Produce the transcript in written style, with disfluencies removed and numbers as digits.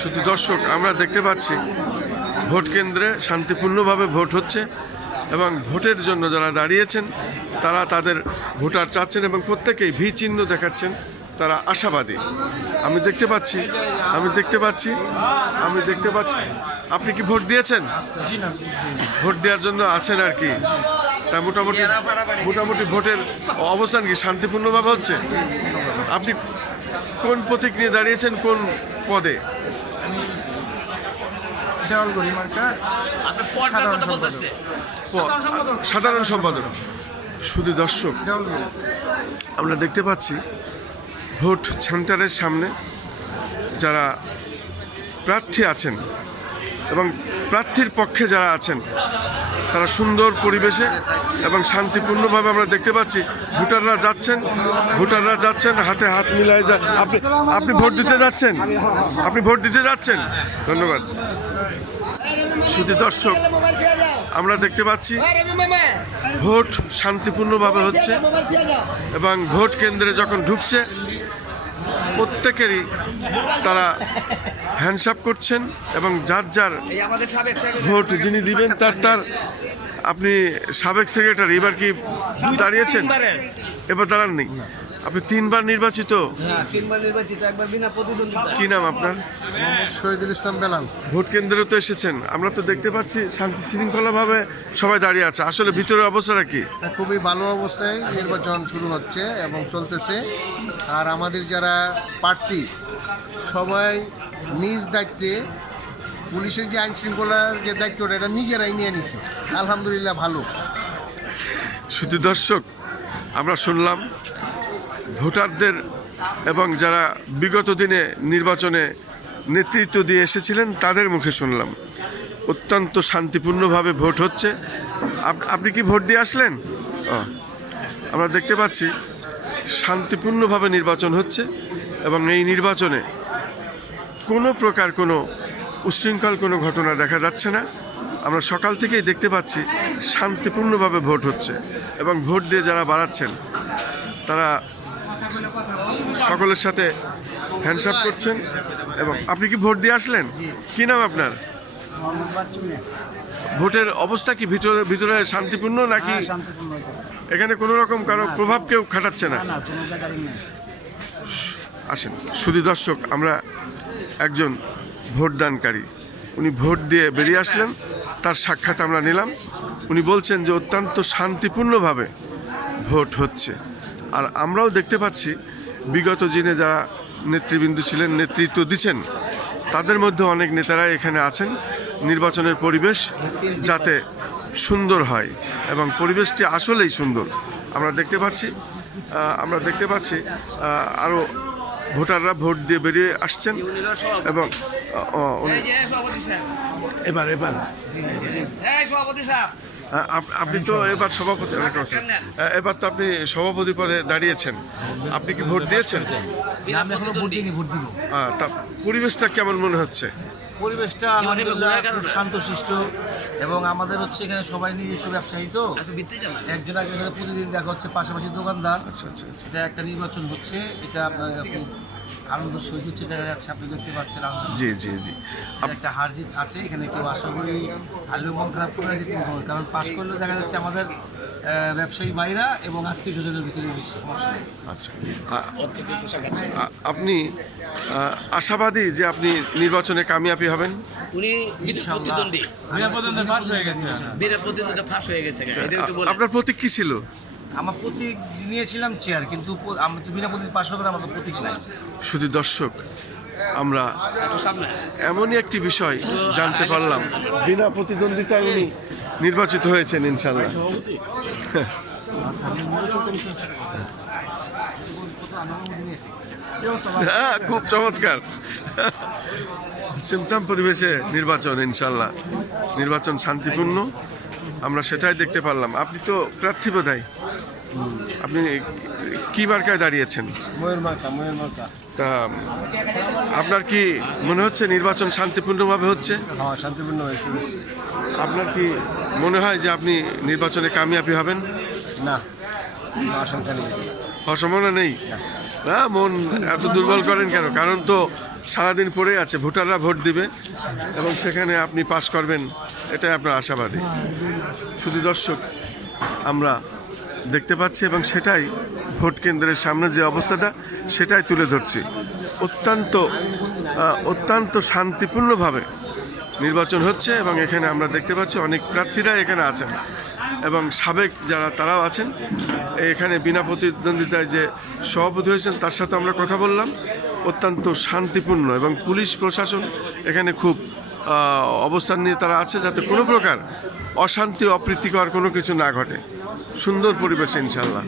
শুধু দর্শক, আমরা দেখতে পাচ্ছি ভোট কেন্দ্রে শান্তিপূর্ণভাবে ভোট হচ্ছে এবং ভোটের জন্য যারা দাঁড়িয়েছেন তারা তাদের ভোটার চাচ্ছেন এবং প্রত্যেকেই ভি চিহ্ন দেখাচ্ছেন। তারা আশাবাদী। আমি দেখতে পাচ্ছি। আপনি কি ভোট দিয়েছেন? ভোট দেওয়ার জন্য আছেন আর কি। তা মোটামুটি ভোটের অবস্থান কি শান্তিপূর্ণভাবে হচ্ছে? আপনি কোন প্রতীক নিয়ে দাঁড়িয়েছেন, কোন পদে? সাধারণ সম্পাদক। শুধু দর্শক, আমরা দেখতে পাচ্ছি ভোট সেন্টারের সামনে যারা প্রার্থী আছেন এবং প্রার্থীর পক্ষে যারা আছেন তারা সুন্দর পরিবেশে এবং শান্তিপূর্ণভাবে আমরা দেখতে পাচ্ছি ভোটাররা যাচ্ছেন হাতে হাত মিলায়। আপনি ভোট দিতে যাচ্ছেন? ধন্যবাদ। শুধু দর্শক, আমরা দেখতে পাচ্ছি ভোট শান্তিপূর্ণভাবে হচ্ছে এবং ভোট কেন্দ্রে যখন ঢুকছে প্রত্যেকেরই তারা হ্যান্ডশাপ করছেন এবং যার ভোট যিনি দিবেন তার আপনি সাবেক সেক্রেটারি, এবার কি দাঁড়িয়েছেন? এবার দাঁড়াননি। আপনি 3 বার নির্বাচিত। কি নাম আপনার? শহীদুল ইসলাম বেলাল। ভোট কেন্দ্রে তো এসেছেন, আমরা তো দেখতে পাচ্ছি শান্তি শৃঙ্খলাভাবে সবাই দাঁড়িয়ে আছে। আসলে ভিতরের অবস্থাটা কি? খুবই ভালো অবস্থায় নির্বাচন শুরু হচ্ছে এবং চলতেছে। আর আমাদের যারা প্রার্থী সবাই নিজ দায়িত্বে, পুলিশের যে আইন শৃঙ্খলার যে দায়িত্বটা এটা নিজেরাই নিয়ে নিছে। আলহামদুলিল্লাহ ভালো। শুধু দর্শক, আমরা শুনলাম ভোটারদের এবং যারা বিগত দিনে নির্বাচনে নেতৃত্ব দিয়ে এসেছিলেন তাদের মুখে শুনলাম অত্যন্ত শান্তিপূর্ণভাবে ভোট হচ্ছে। আপনি কি ভোট দিয়ে আসলেন? আমরা দেখতে পাচ্ছি শান্তিপূর্ণভাবে নির্বাচন হচ্ছে এবং এই নির্বাচনে কোনো প্রকার কোনো উচ্ছৃঙ্খল কোনো ঘটনা দেখা যাচ্ছে না। আমরা সকাল থেকেই দেখতে পাচ্ছি শান্তিপূর্ণভাবে ভোট হচ্ছে এবং ভোট দিয়ে যারা বাড়াচ্ছেন তারা সকলের সাথে হ্যান্ডশাপ করছেন। এবং আপনি কি ভোট দিয়ে আসলেন? কি নাম আপনার? ভোটের অবস্থা কি ভিতরে শান্তিপূর্ণ নাকি এখানে কোনো রকম কারো প্রভাব কেউ খাটাচ্ছে না? আসেন শুধু দর্শক, আমরা একজন ভোটদানকারী, উনি ভোট দিয়ে বেরিয়ে আসলেন, তার সাক্ষাৎ আমরা নিলাম। উনি বলছেন যে অত্যন্ত শান্তিপূর্ণভাবে ভোট হচ্ছে। আর আমরাও দেখতে পাচ্ছি বিগত দিনে যারা নেতৃবৃন্দ ছিলেন, নেতৃত্ব দিচ্ছেন, তাদের মধ্যে অনেক নেতারাই এখানে আছেন নির্বাচনের পরিবেশ যাতে সুন্দর হয় এবং পরিবেশটি আসলেই সুন্দর। আমরা দেখতে পাচ্ছি আরও ভোটাররা ভোট দিয়ে বেরিয়ে আসছেন এবং এবার আপনি তো এবার সভাপতি, এবার তো আপনি সভাপতি পদে দাঁড়িয়েছেন। আপনি কি ভোট দিয়েছেন? তা পরিবেশটা কেমন মনে হচ্ছে? পরিবেশটা আলহামদুলিল্লাহ খুব শান্তশিষ্ট এবং আমাদের হচ্ছে এখানে সবাই নিজস্ব ব্যবসায়ী, তো একজন একজনের সাথে প্রতিদিন দেখা হচ্ছে, পাশাপাশি দোকানদার। আচ্ছা। এটা একটা নির্বাচন হচ্ছে, এটা আপনার খুব আনন্দ সহিত হচ্ছে, দেখা যাচ্ছে আপনি দেখতে পাচ্ছেন। জি একটা হার জিত আছে এখানে, কেউ আশা করি হারলেও মন খারাপ করে যেতে হবে, কারণ পাশ করলেও দেখা যাচ্ছে আমাদের ব্যবসায়ী ভাইরা এবং আত্মীয় স্বজনের ভিতরে বেশি সমস্যা। আচ্ছা, আপনি আশাবাদী যে আপনি নির্বাচনে কামিয়াবি হবেন? আপনার প্রতীক কি ছিল? আমার প্রতীক নিয়েছিলাম চেয়ার, কিন্তু আমি তো বিনা প্রতীক পাশ করে আমার প্রতীক নাই। শুধু দর্শক, আমরা এমনই একটি বিষয় জানতে পারলাম, বিনা প্রতিদ্বন্দ্বিতায় উনি নির্বাচিত হয়েছেন ইনশাল্লাহ। খুব চমৎকার, ছিমছাম পরিবেশে নির্বাচন, ইনশাল্লাহ নির্বাচন শান্তিপূর্ণ, আমরা সেটাই দেখতে পারলাম। আপনি তো প্রার্থী বোধহয়, আপনি কি মার্কায় দাঁড়িয়েছেন? ময়ূর মার্কা। তা আপনার কি মনে হচ্ছে নির্বাচন শান্তিপূর্ণভাবে হচ্ছে? হ্যাঁ, শান্তিপূর্ণভাবে শুরু হচ্ছে। আপনার কি মনে হয় যে আপনি নির্বাচনে কামিয়াবি হবেন? না, আশঙ্কা নেই। হওয়ার সম্ভাবনা নেই না? মন এত দুর্বল করেন কেন? কারণ তো সারাদিন পড়ে আছে, ভোটাররা ভোট দিবে এবং সেখানে আপনি পাস করবেন, এটাই আপনার আশাবাদী। শুধু দর্শক, আমরা দেখতে পাচ্ছি এবং সেটাই ভোট কেন্দ্রের সামনে যে অবস্থাটা সেটাই তুলে ধরছি। অত্যন্ত শান্তিপূর্ণভাবে নির্বাচন হচ্ছে এবং এখানে আমরা দেখতে পাচ্ছি অনেক প্রার্থীরা এখানে আছেন এবং সাবেক যারা তারাও আছেন। এখানে বিনা প্রতিদ্বন্দ্বিতায় যে সভাপতি হয়েছেন তার সাথে আমরা কথা বললাম। অত্যন্ত শান্তিপূর্ণ এবং পুলিশ প্রশাসন এখানে খুব অবস্থান নিয়ে তারা আছে যাতে কোনো প্রকার অশান্তি অপ্রীতিকর কোনো কিছু না ঘটে। সুন্দর পরিবেশ ইনশাল্লাহ।